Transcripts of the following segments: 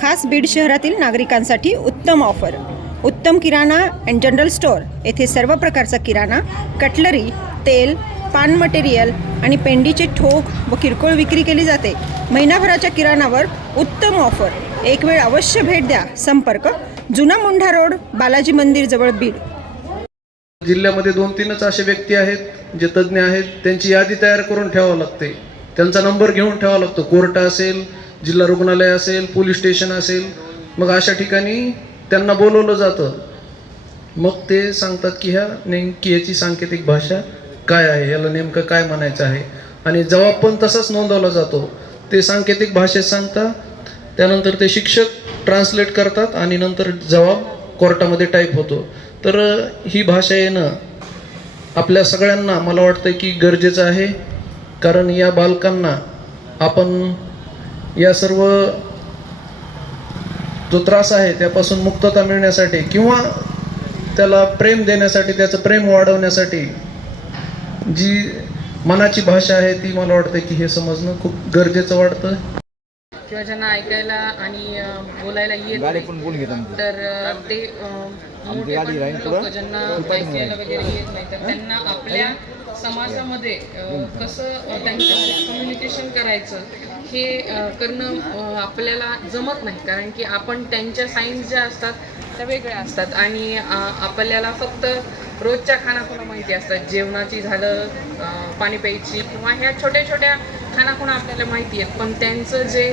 खास बीड शहरातील नागरिकांसाठी उत्तम ऑफर. उत्तम किराणा अँड जनरल स्टोअर येथे सर्व प्रकारचा किराणा कटलरी तेल पान मटेरियल आणि पेंडीचे ठोक व किरकोळ विक्री केली जाते. महिनाभराच्या किराणावर उत्तम ऑफर. एक वेळ अवश्य भेट द्या. संपर्क जुना मुंढा रोड बालाजी मंदिर जवळ बीड. जिल्ह्यामध्ये दोन तीनच असे व्यक्ती आहेत जे तज्ज्ञ आहेत त्यांची यादी तयार करून ठेवावं लागते. त्यांचा नंबर घेऊन ठेवावा लागतो. कोर्ट असेल जिल्हा रुग्णालय असेल पोलीस स्टेशन असेल मग अशा ठिकाणी त्यांना बोलवलं जातं. मग ते सांगतात की ह्या नेमकी याची सांकेतिक भाषा काय आहे? याला नेमकं काय म्हणायचं आहे? आणि जबाब पण तसाच नोंदवला जातो. ते सांकेतिक भाषेत सांगतात त्यानंतर ते शिक्षक ट्रान्सलेट करतात आणि नंतर जबाब कोर्टामध्ये टाईप होतो. तर ही भाषा येणं आपल्या सगळ्यांना मला वाटतं की गरजेचं आहे. कारण या बालकांना आपण या सर्व जो त्रास आहे त्यापासून मुक्तता मिळण्यासाठी किंवा त्याला प्रेम देण्यासाठी त्याचं प्रेम वाढवण्यासाठी जी मनाची भाषा आहे ती मला वाटतं की हे समजणं खूप गरजेचं वाटतं किंवा ज्यांना ऐकायला आणि बोलायला येत नाही आमची. तर ते मोठे लोक. ज्यांना ऐकायला वगैरे येत नाही तर त्यांना आपल्या समाजामध्ये कसं त्यांच्यामध्ये कम्युनिकेशन करायचं हे करणं आपल्याला जमत नाही. कारण की आपण त्यांच्या साईन्स ज्या असतात त्या वेगळ्या असतात. आणि आपल्याला फक्त रोजच्या खानाखुणा माहिती असतात. जेवणाची झालं पाणी प्यायची किंवा ह्या छोट्या छोट्या खानाखुणा आपल्याला माहिती आहेत. पण त्यांचं जे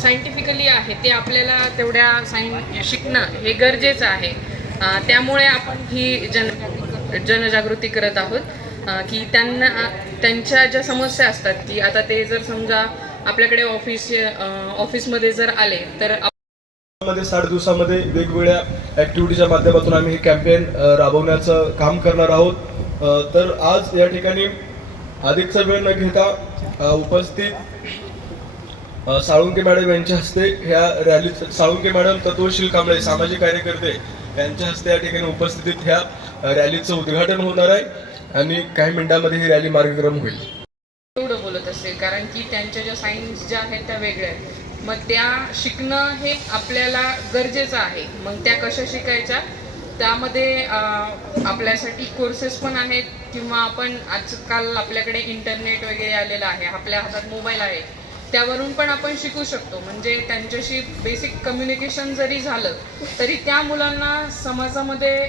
सायंटिफिकली आहे ते आपल्याला तेवढ्या सायन शिकणं हे गरजेचं आहे. त्यामुळे आपण ही जन जनजागृती करत आहोत. की त्यांना त्यांच्या ज्या समस्या असतात की आता ते जर समजा आपल्याकडे ऑफिस ऑफिसमध्ये जर आले तर मध्ये साठ दिवसामध्ये वेगवेगळ्या ॲक्टिव्हिटीच्या माध्यमातून आम्ही हे कॅम्पेन राबवण्याचं काम करणार आहोत. तर आज या ठिकाणी अधिकचा वेळ न घेता उपस्थित साळुंके मॅडम यांच्या हस्ते ह्या रॅली साळुंके मॅडम तत्वशील कांबळे सामाजिक कार्यकर्ते यांच्या हस्ते या ठिकाणी उपस्थितीत ह्या रॅलीचं उद्घाटन होणार आहे आणि काही मिनिटांमध्ये ही रॅली मार्गक्रम होईल. एवढं बोलत असेल कारण की त्यांच्या ज्या सायन्स ज्या आहेत त्या वेगळ्या आहेत. मग त्या शिकणं हे आपल्याला गरजेचं आहे. मग त्या कशा शिकायच्या? त्यामध्ये आपल्यासाठी कोर्सेस पण आहेत किंवा आपण आजकाल आपल्याकडे इंटरनेट वगैरे आलेलं आहे आपल्या हातात मोबाईल आहे. त्यावरून पण आपण शिकू शकतो. म्हणजे त्यांच्याशी बेसिक कम्युनिकेशन जरी झालं तरी त्या मुलांना समाजामध्ये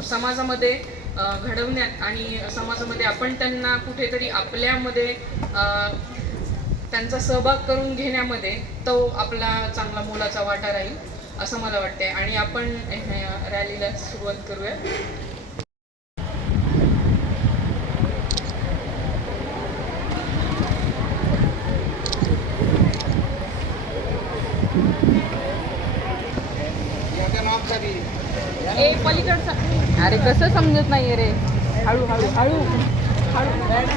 समाजामध्ये घडवण्यात आणि समाजामध्ये आपण त्यांना कुठेतरी आपल्यामध्ये त्यांचा सहभाग करून घेण्यामध्ये तो आपला चांगला मोलाचा वाटा राहील असं मला वाटते आणि आपण रॅलीला सुरुवात करूया. ए पलीकडचा. अरे कसं समजत नाही रे. हळू हळू हळू हळू.